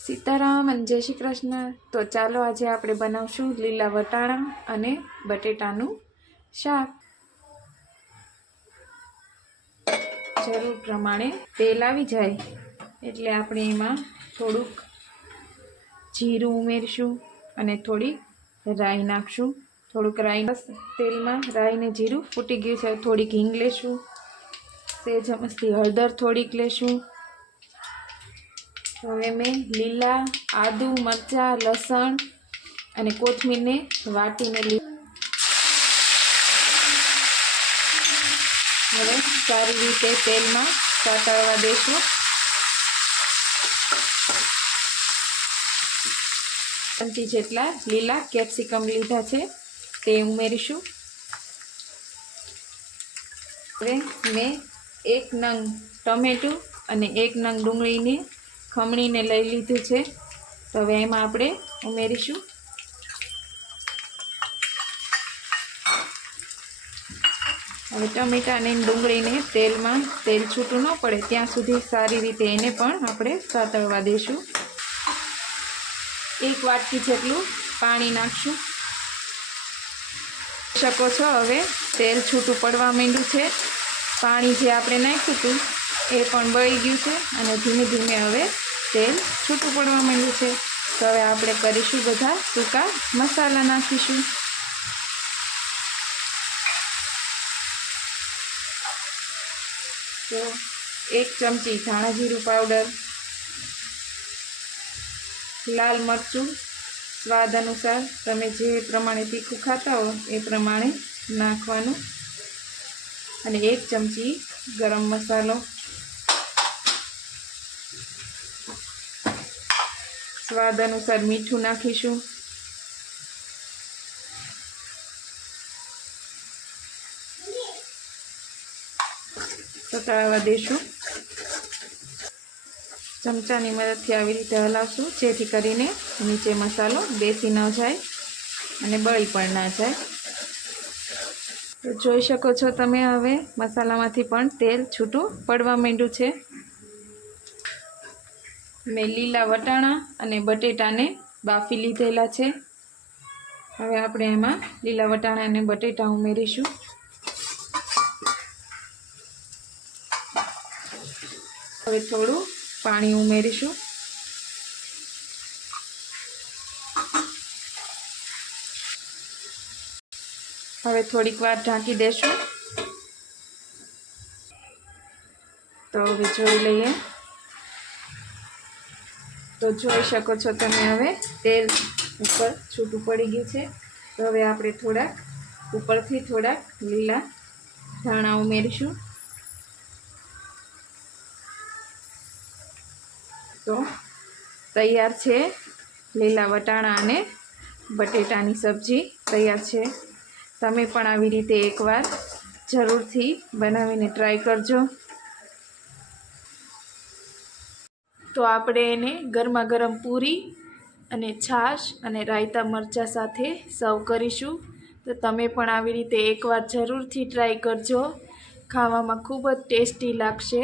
सीताराम અને जय श्री कृष्ण। तो चालो आज આપણે બનાવશું લીલા વટાણા અને બટેટાનું શાક। જરૂર પ્રમાણે તેલ આવી જાય એટલે આપણે એમાં થોડુંક જીરું ઉમેરશું અને થોડી રાઈ નાખશું। થોડુંક રાઈ તેલમાં રાઈ ને જીરું ફૂટી ગયું છે, થોડીક હિંગ લેશું, સેજ મસ્તી હળદર થોડીક લેશું। હવે मैं લીલા આદુ મરચાં લસણ અને કોથમીરને વાટીને હવે સારી રીતે તેલમાં સાતળવા દેશું। ચમચી જેટલા લીલા કેપ્સિકમ લીધા છે તે ઉમેરીશું। હવે મેં 1 નંગ ટમેટું અને 1 નંગ ડુંગળીને ખમણીને લઈ લીધું છે, તો હવે એમાં આપણે ઉમેરીશું। હવે ટમેટા અને ડુંગળીને તેલ છૂટું ન પડે ત્યાં સુધી સારી રીતે એને પણ આપણે સાતળવા દઈશું। 1 વાટકી જેટલું પાણી નાખશું। શકો છો હવે તેલ છૂટું પડવા માંડ્યું છે, પાણી જે આપણે નાખ્યું હતું એ પણ બળી ગયું છે અને ધીમે ધીમે હવે તેલ છૂટું પડવા માંડ્યું છે। તો હવે આપણે કરીશું બધા સૂકા મસાલા નાખીશું। તો 1 ચમચી ધાણા જીરું પાવડર, લાલ મરચું સ્વાદ અનુસાર, તમે જે પ્રમાણે તીખું ખાતા હો એ પ્રમાણે નાખવાનું, અને 1 ચમચી ગરમ મસાલો, સ્વાદ અનુસાર મીઠું નાખીશું। સતળાવા દઈશું। ચમચાની મદદથી આવી રીતે હલાવશું જેથી કરીને નીચે મસાલો બેસી ન જાય અને બળી પણ ના જાય। તો જોઈ શકો છો તમે હવે મસાલામાંથી પણ તેલ છૂટું પડવા માંડ્યું છે। મેં લીલા વટાણા અને બટેટાને બાફી લીધેલા છે। હવે આપણે એમાં લીલા વટાણા અને બટેટા ઉમેરીશું। હવે થોડું પાણી ઉમેરીશું। હવે થોડીક વાર ઢાંકી દેશું। તો હવે જોઈ લઈએ। તો જોઈ શકો છો તમે હવે તેલ ઉપર છૂટું પડી ગયું છે। તો હવે આપણે થોડાક ઉપરથી થોડાક લીલા ધાણા ઉમેરીશું। તો તૈયાર છે લીલા વટાણા અને બટેટાની સબ્જી તૈયાર છે। તમે પણ આવી રીતે એકવાર જરૂરથી બનાવીને ટ્રાય કરજો। તો આપણે એને ગરમા ગરમ પૂરી અને છાશ અને રાયતા મરચાં સાથે સર્વ કરીશું। તો તમે પણ આવી રીતે એકવાર જરૂરથી ટ્રાય કરજો, ખાવામાં ખૂબ જ ટેસ્ટી લાગશે।